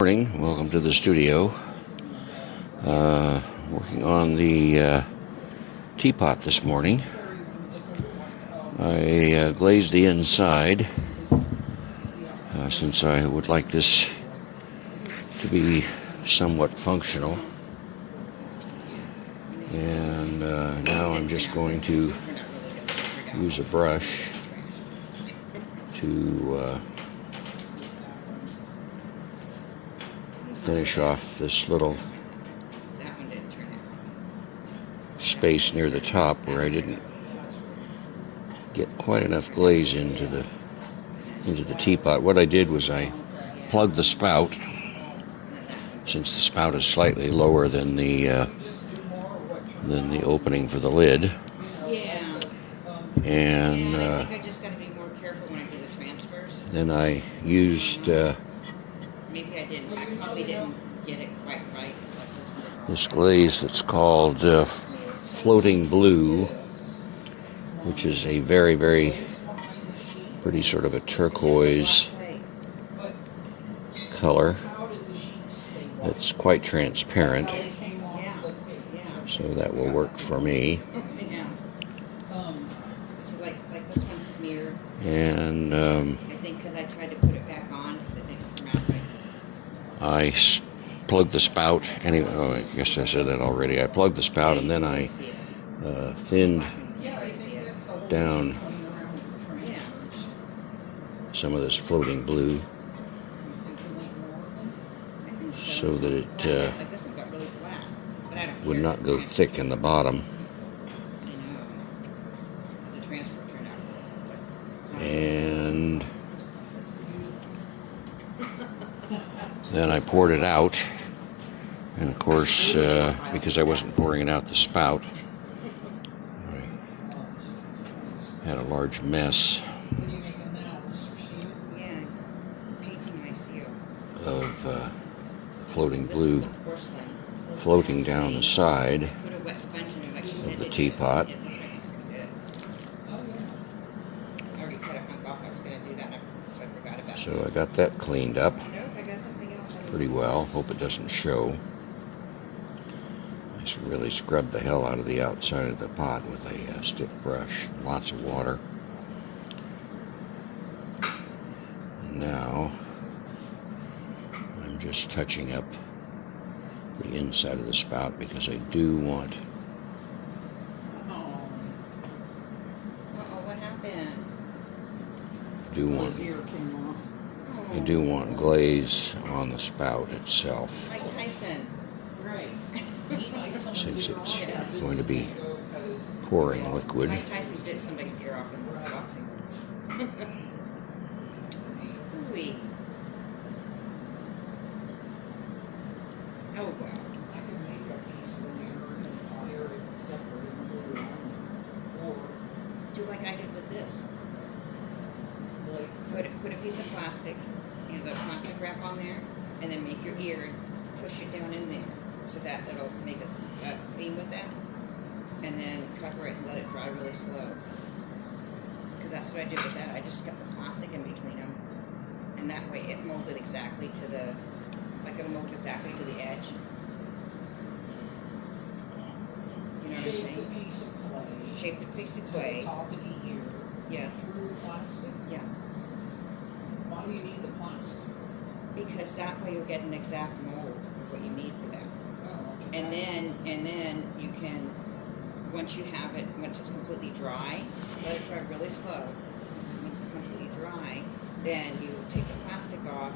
Morning, welcome to the studio. Working on the teapot this morning. I glazed the inside since I would like this to be somewhat functional. And now I'm just going to use a brush to finish off this little space near the top where I didn't get quite enough glaze into the teapot. What I did was I plugged the spout, since the spout is slightly lower than the opening for the lid. And I think I just got to be more careful when I do the transfers. Then I used Maybe I didn't. I probably didn't get it quite right. this glaze that's called floating blue, which is a very, very pretty sort of a turquoise color. It's quite transparent, so that will work for me. So like this one's smeared. And I think because I tried to put it back on, it didn't come out right. I plugged the spout. Anyway, I guess I said that already. I plugged the spout and then I thinned down some of this floating blue so that it would not go thick in the bottom. And then I poured it out, and of course, because I wasn't pouring it out the spout, I had a large mess of floating blue floating down the side of the teapot. So I got that cleaned up pretty well. Hope it doesn't show. I really scrubbed the hell out of the outside of the pot with a stiff brush, lots of water. Now I'm just touching up the inside of the spout because I do want what happened? I do want glaze on the spout itself. Mike Tyson. Since it's going to be pouring liquid. Mike Tyson bit somebody's ear off in boxing. Ooh-wee. Oh, wow. Do like I did with this. Put a piece of plastic, the plastic wrap on there, and then make your ear and push it down in there so that it'll make a seam with that, and then cover it and let it dry really slow. Because that's what I did with that. I just kept the plastic in between them, and that way it molded exactly to the, it'll mold exactly to the edge. You know what I'm saying? Shape the piece of clay. Top of the ear. Yes. Through plastic. Yeah. Why do you need the plastic? Because that way you'll get an exact mold of what you need for that. Oh, okay. And then you can, once you have it, once it's completely dry, let it dry really slow. Once it's completely dry, then you take the plastic off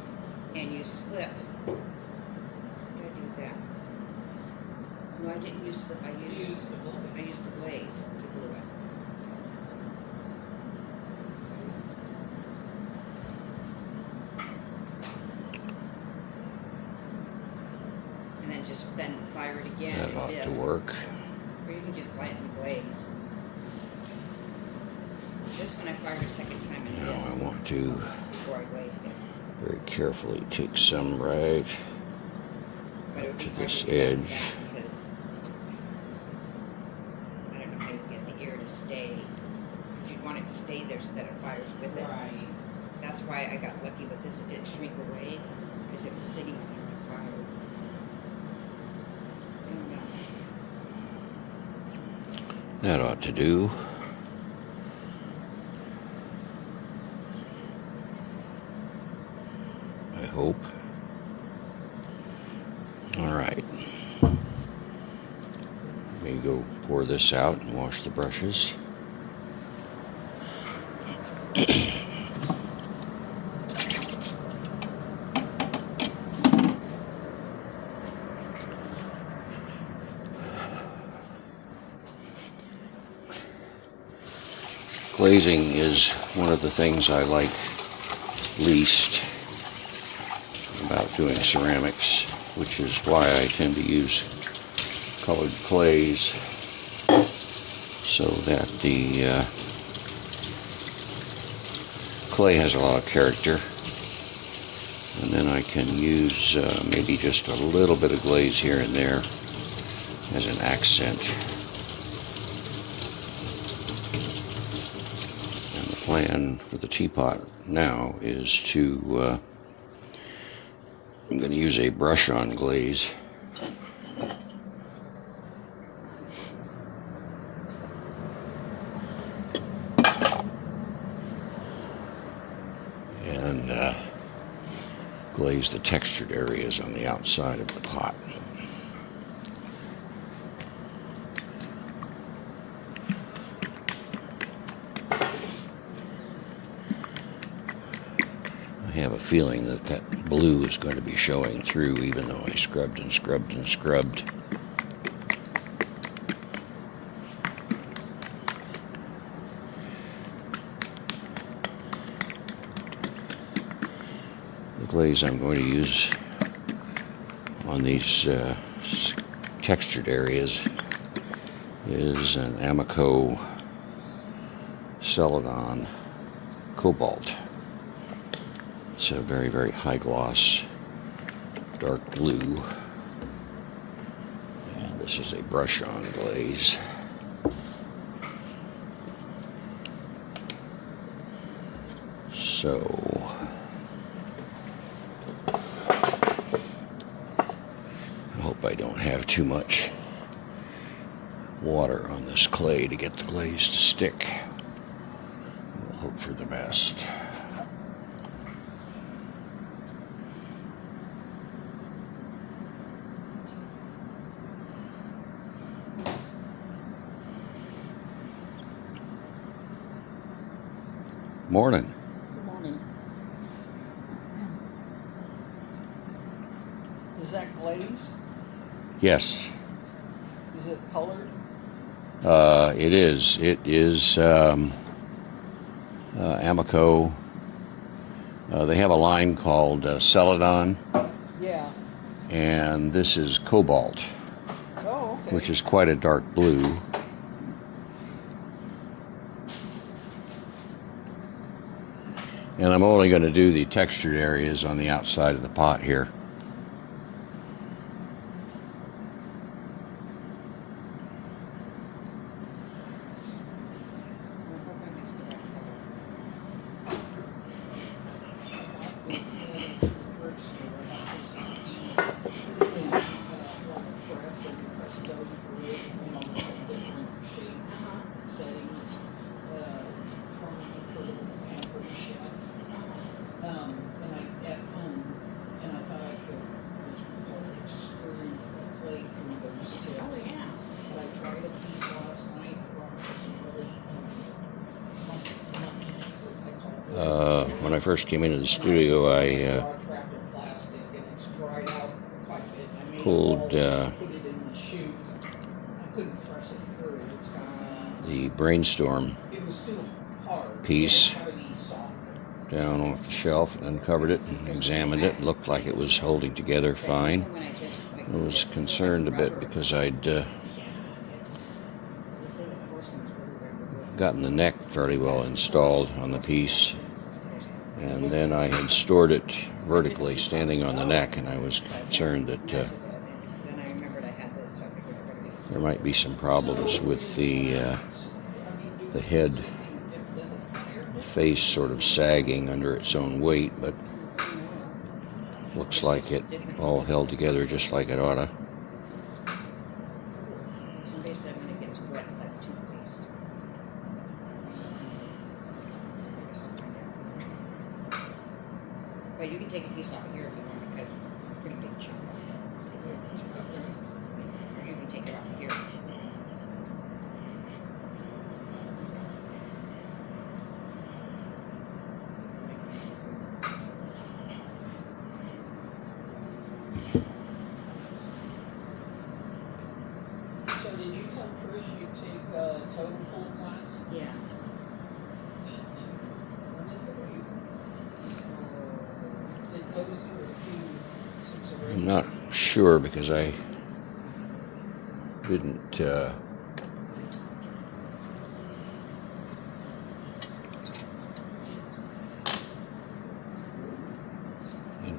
and you slip. How do I do that? No, I didn't use slip. I used the glaze to glue it. And then fire it again. That ought to work. Or you can just light and glaze. This one I fired a second time in Now this. I want to Before I glazed it. very carefully take some right But it would up be to hard this to do that edge. because I don't know how you get the ear to stay. You'd want it to stay there so that it fires with it. Right. That's why I got lucky with this. It didn't shrink away because it was sitting on That ought to do. I hope. All right. Let me go pour this out and wash the brushes. Glazing is one of the things I like least about doing ceramics, which is why I tend to use colored clays, so that the clay has a lot of character, and then I can use maybe just a little bit of glaze here and there as an accent. And the plan for the teapot now is to I'm going to use a brush-on glaze. And glaze the textured areas on the outside of the pot. I have a feeling that that blue is going to be showing through, even though I scrubbed and scrubbed and scrubbed. The glaze I'm going to use on these textured areas is an Amico Celadon Cobalt. It's a very, very high gloss, dark blue. And this is a brush-on glaze. So, I hope I don't have too much water on this clay to get the glaze to stick. We'll hope for the best. Morning. Good morning. Is that glaze? Yes, Is it colored? it is. It is Amico. They have a line called Celadon, Yeah. and this is Cobalt, Oh, okay. which is quite a dark blue. And I'm only going to do the textured areas on the outside of the pot here. When I first came into the studio, I pulled the Brainstorm piece down off the shelf and uncovered it and examined it. It looked like it was holding together fine. I was concerned a bit because I'd gotten the neck fairly well installed on the piece, and then I had stored it vertically standing on the neck, and I was concerned that there might be some problems with the head face sort of sagging under its own weight, but looks like it all held together just like it oughta. Somebody said when it gets wet, it's like toothpaste. So did you tell Trish you take totem pole class? Yeah. When is it? It goes through a few, 6 or 8. I'm not sure because I didn't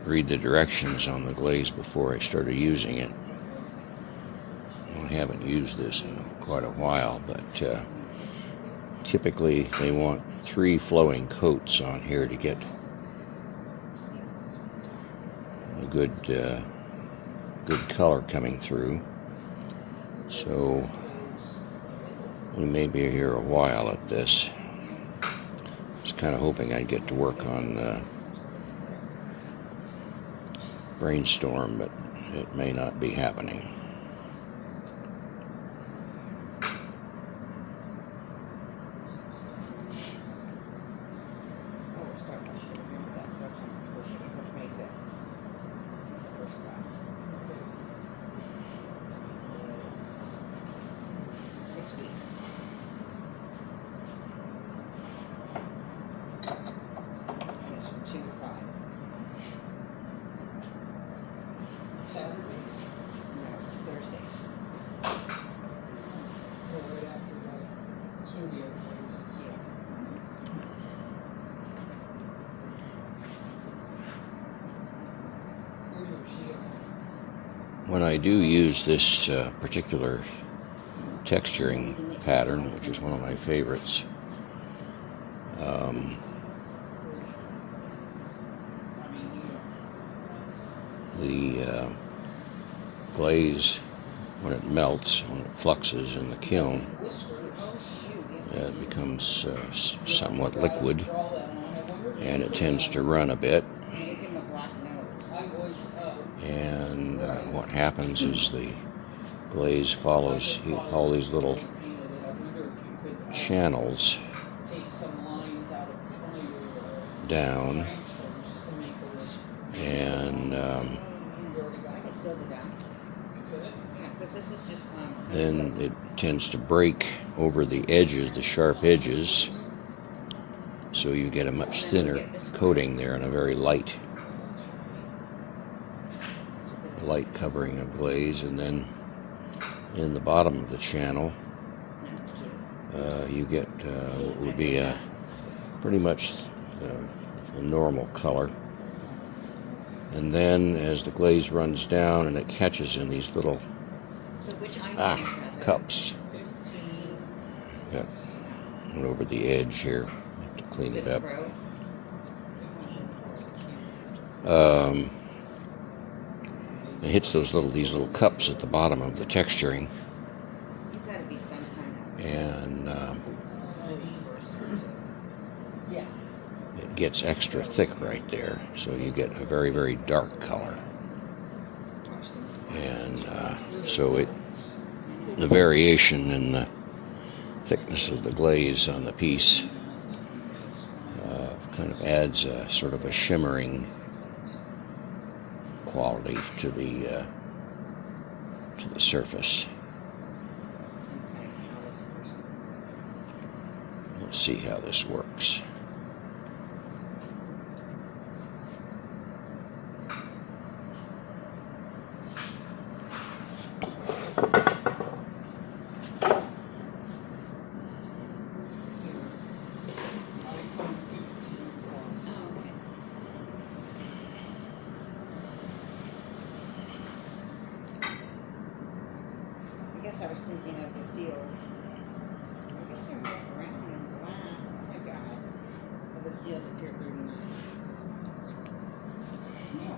read the directions on the glaze before I started using it. I haven't used this in quite a while, but typically they want 3 flowing coats on here to get a good color coming through. So we may be here a while at this. I was kind of hoping I'd get to work on Brainstorm, but it may not be happening. Oh, it's start, I should remember that, starts on April 25th. It's the first class. It's 6 weeks. And it's from 2 to 5. Saturdays? No, it's Thursdays. Or right after the studio closes? Yeah. Where's your seal? When I do use this particular texturing pattern, which is one of my favorites, the glaze, when it melts, when it fluxes in the kiln, Oh, shoot, yes. it becomes somewhat liquid, and it tends to run a bit. Give him a black nose. I was, And what happens is the glaze follows all these little channels take some lines out of one of your down, transfers to make a list. and You already I got can it? still do that. You could? Yeah, because this is just, then it tends to break over the edges, the sharp edges, so you get a much thinner coating there and a very light covering of glaze. And then in the bottom of the channel you get what would be a pretty much a normal color. And then as the glaze runs down and it catches in these little so which item has it? cups, got one over the edge here, have to clean Is it it up. Pro? It hits these little cups at the bottom of the texturing, You've got to be some kind of. and Yeah. it gets extra thick right there, so you get a very, very dark color. And so the variation in the thickness of the glaze on the piece kind of adds a sort of a shimmering quality to the surface. Some kind of callus person. Let's see how this works. I guess I was thinking of the seals. I guess they're brown and black. Oh my god. Well, the seals appear 39. Yeah.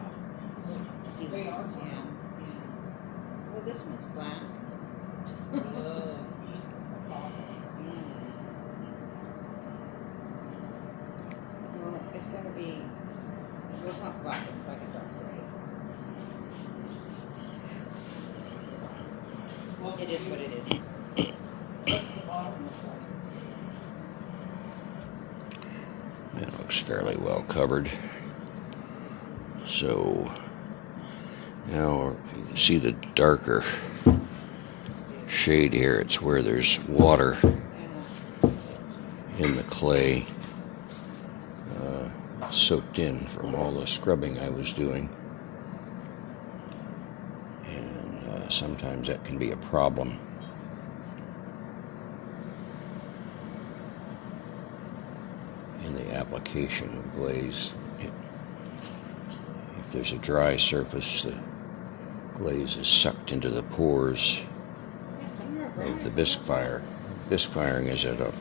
See, They are yeah. brown. Well, this one's black. He's a copper. Well, it's gonna be. Well, it's not black. It's like a dark gray. Well, It is what it is. what's the bottom look like? That looks fairly well covered. So Now you can see the darker shade here. It's where there's water in the clay. It's soaked in from all the scrubbing I was doing. And sometimes that can be a problem. In the application of glaze. If there's a dry surface, the glaze is sucked into the pores of the bisque fire. Bisque firing is at a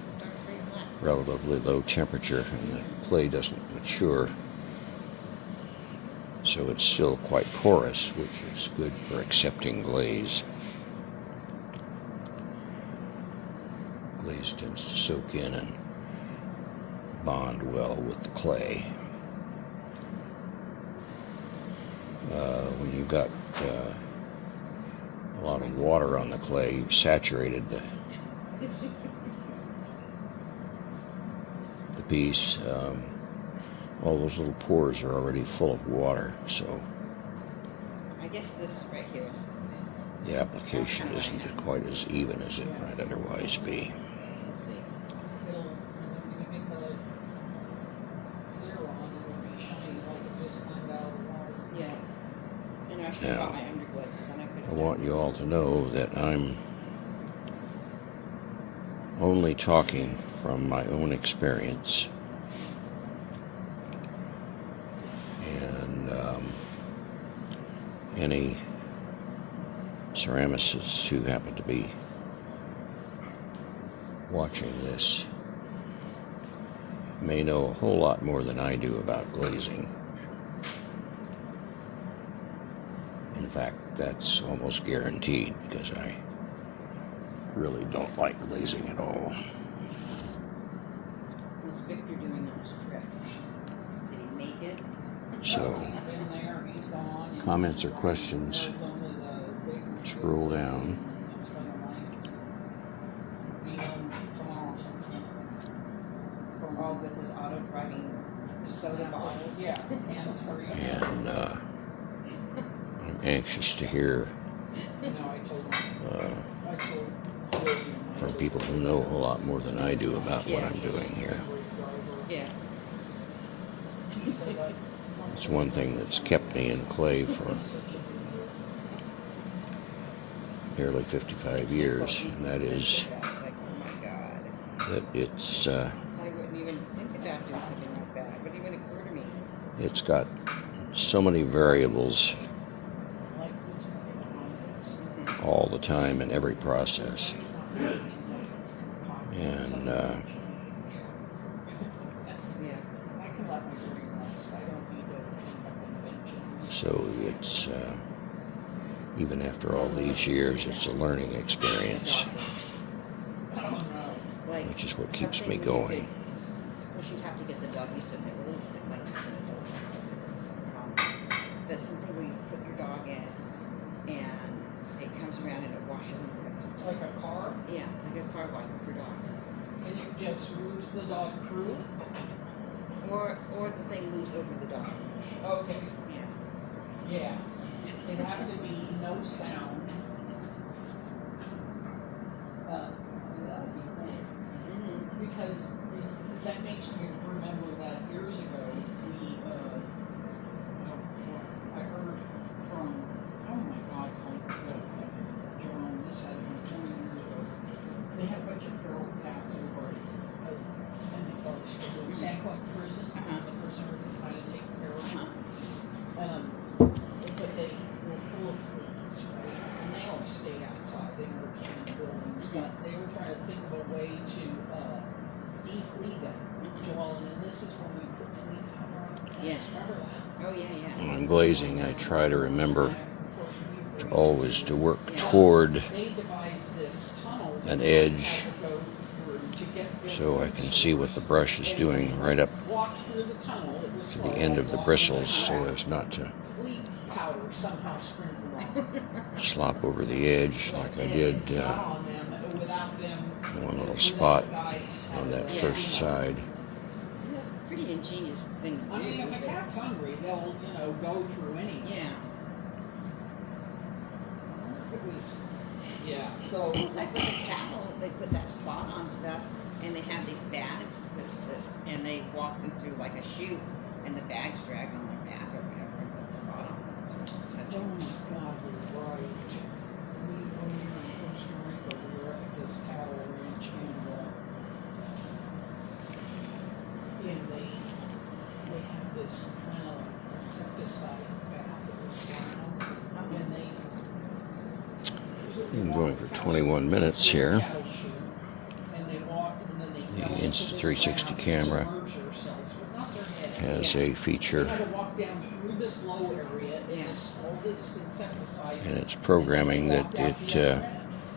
relatively low temperature and the clay doesn't mature, so it's still quite porous, which is good for accepting glaze. Glaze tends to soak in and bond well with the clay. When you've got a lot of water on the clay, you've saturated the piece. All those little pores are already full of water, so I guess this right here is. the application isn't quite as even as it might otherwise be. Let's see. It'll, when you get the clear on, it'll be shiny like a bisque cleaned out of the water. Yeah. And I should have Now, got my underglazes and I could I have. want you all to know that I'm only talking from my own experience. And any ceramicists who happen to be watching this may know a whole lot more than I do about glazing. In fact, that's almost guaranteed because I really don't like glazing at all. Was Victor doing on his trip? Did he make it? So, Been there, he's gone. And comments or questions, it's only the big scroll down. It's gonna like be home tomorrow or something. From All with his auto driving soda bottle. Yeah, hands free. And I'm anxious to hear You know, I told him, I told William. from people who know a whole lot more than I do about what I'm doing here. Yeah. It's one thing that's kept me in clay for nearly 55 years, and that is I was like, oh my God. that it's I wouldn't even think about doing something like that. It wouldn't even occur to me. it's got so many variables all the time in every process, and Yeah. so it's even after all these years, it's a learning experience, Like, which is what keeps me something going. Well, she'd have to get the dog used to it a little bit, like you said, adult house. But something where you put your dog in and it comes around and it washes them. Like a car, Yeah, like a car wash for dogs. and it just moves the dog through. Or the thing moves over the dog. Okay, Yeah. yeah. It has to be no sound. That would be cool. Because that makes me remember that years ago, we, I heard from, oh my God, Jerome, this had been 20 years ago. They had a bunch of feral cats over at, and they thought they still do, San Quentin Prison, the person who was trying to take care of them. But they were full of fleas, right? And they always stayed outside, they never came in the buildings, but they were trying to think of a way to, deflea them. Joel, and this is when we put flea powder on. Yeah. Remember that? Oh, yeah, yeah. When I'm glazing, I try to remember And of course, we to were- always to work toward They devised this tunnel an that edge had to go through to get so I can see what the brush is doing right up walk through the tunnel. It was to the like end of the walking bristles through so that. as not to Flea powder somehow sprinkled on. slop over the edge like I And did it's not on them without them. one little without spot guys on that having- first side. That's a pretty ingenious thing to I mean, do. if a cat's hungry, they'll, go through anything. Yeah. Yeah, so, It's like with the cattle, they put that spot on stuff, and they have these bags and they walk them through like a chute, and the bags drag on their back or whatever, and put the spot on them. Touch oh them. my God, you're right. When we were in Costa Rica, we were at this cattle ranch and they have this kind of insecticide bath that was brown, and they I'm going for 21 minutes here. cattle chute, and they walked, and then they The fell into Insta360 this camera submerge themselves, but not their head. has Yeah. a They feature, had to walk down through this low area and Yeah. all this insecticide. and it's programming that walked out it the other end,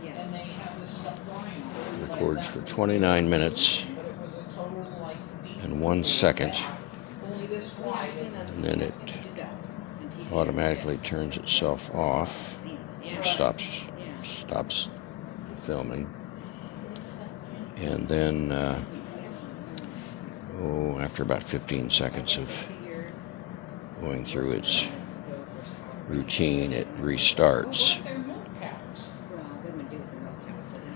Yeah. and they have this stuff drying on it. Like, records that for was 29 there, minutes but it was a total, like, deep and 1 second, bath, only this Yeah, wide. I've seen those. and then it I've seen them do that. On TV. automatically turns itself off, Yeah. or stops filming, and then after about 15 seconds of going through its routine, it restarts. Well, they're milk cows. Well, they would do with the milk cows, but then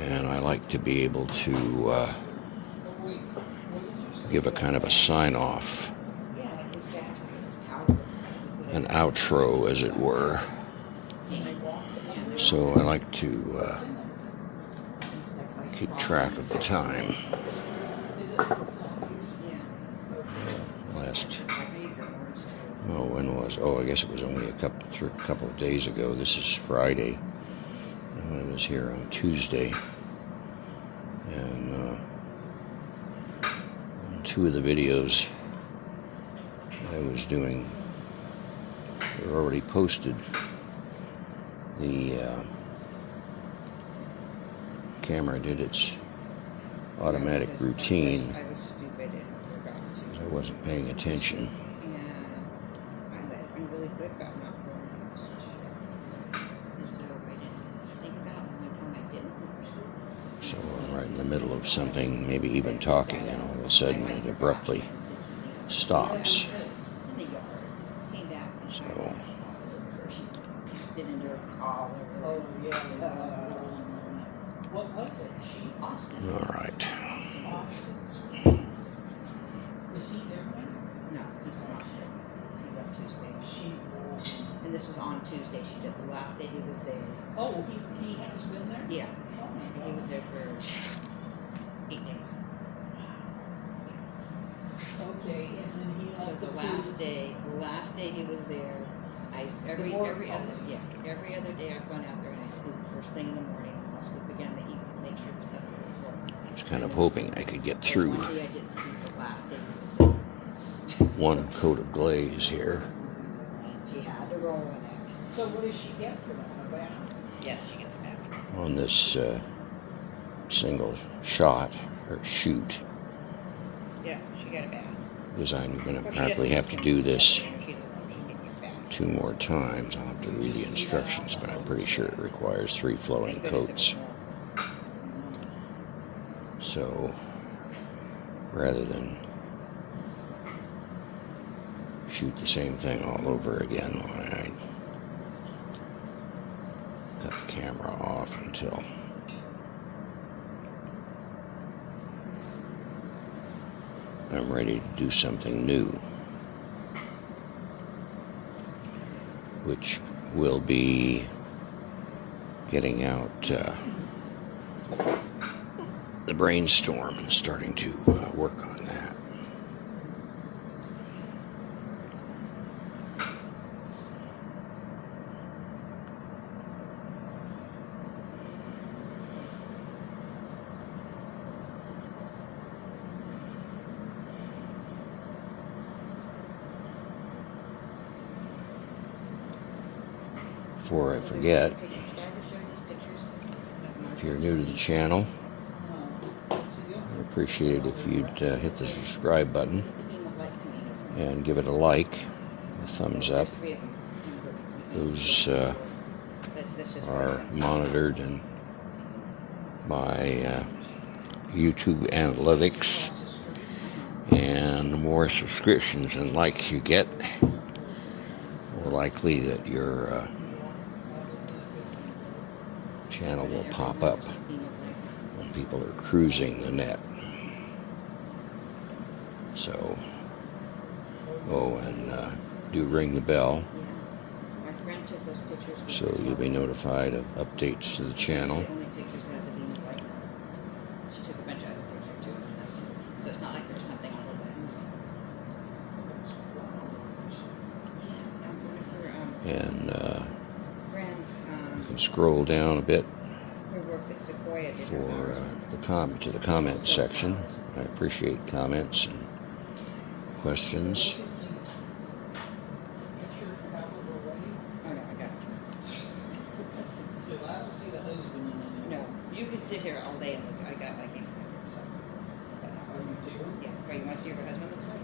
it get And I like to be able to Oh, wait, what did you say? give a kind of a sign-off, yeah, like his back, his powder. an outro, as it were. So I like to keep track of the time. Is it for flies? Yeah. Last, I read your words too. when was? Oh, I guess it was only a couple of days ago. This is Friday. And I was here on Tuesday, and on 2 of the videos I was doing, they were already posted. The camera did its automatic Because routine. I was stupid and forgot to. I wasn't paying attention. And I'm really good about not going to shit. And so I didn't think about it, and one time I didn't. So I'm right in the middle of something, maybe even talking, and all of a sudden it abruptly stops. In the yard, came back and So she spit into her collar. Oh, yeah. What was it? She Austin. all right. Austin's. Is he there now? No, he's not there. He left Tuesday. She. And this was on Tuesday. She did the last day he was there. Oh, he has been there? Yeah, Oh my he God. was there for 8 days. Okay, and then he So left the last day he was there, every other day I've gone out there and I scoop first thing in the morning. I'll scoop again in the evening, make sure there's nothing in the floor. I was kind of hoping I could get through One day I didn't scoop the last day he was there. one coat of glaze here. She had to roll in it. So what does she get for that? A bath? Yes, she gets back. On this single shot or shoot, Yeah, she got it back. because I'm going to But she probably doesn't- have to do this She doesn't get you back. 2 more times. I'll have to read the instructions, but I'm pretty sure it requires 3 flowing Thank goodness it coats. was more. So rather than shoot the same thing all over again, I cut the camera off until I'm ready to do something new, which will be getting out the brainstorm and starting to work on that. Before I forget, if you're new to the channel, I'd appreciate it if you'd hit the subscribe button and give it a like, a thumbs up. Those are monitored and by YouTube analytics, and the more subscriptions and likes you get, more likely that your channel will pop up when people are cruising the net. So, oh, and do ring the bell My friend took those pictures with so you'll be notified of updates to the channel. The only pictures that the beam of light. She took a bunch of other pictures too. So it's not like there's something on the lens. Yeah, I'm going for And friends you can scroll down a bit who worked at Sequoia did for her the comments section. I appreciate comments and questions. Pictures you have of her wedding? Oh no, I got it. Because I don't see the husband in any. No, you can sit here all day and look. I got my game. So, Oh, you do? yeah. Oh, you want to see what her husband looks like?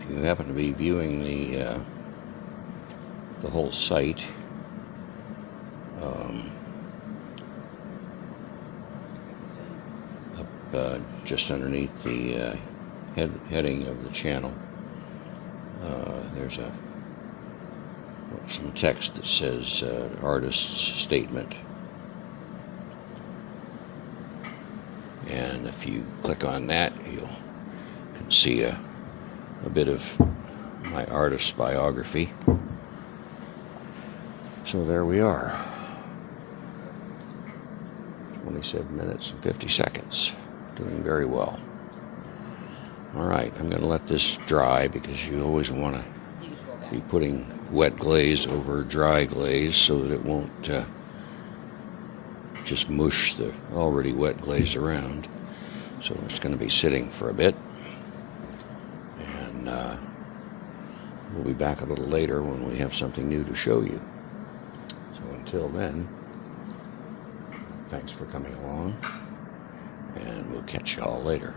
If you happen to be viewing the whole site, up just underneath the heading of the channel, there's some text that says artist's statement. And if you click on that, you can see a bit of my artist's biography. So there we are. 27 minutes and 50 seconds. Doing very well. Alright, I'm going to let this dry because you always want to be putting wet glaze over dry glaze so that it won't just mush the already wet glaze around. So it's going to be sitting for a bit. And we'll be back a little later when we have something new to show you. So until then, thanks for coming along, and we'll catch you all later.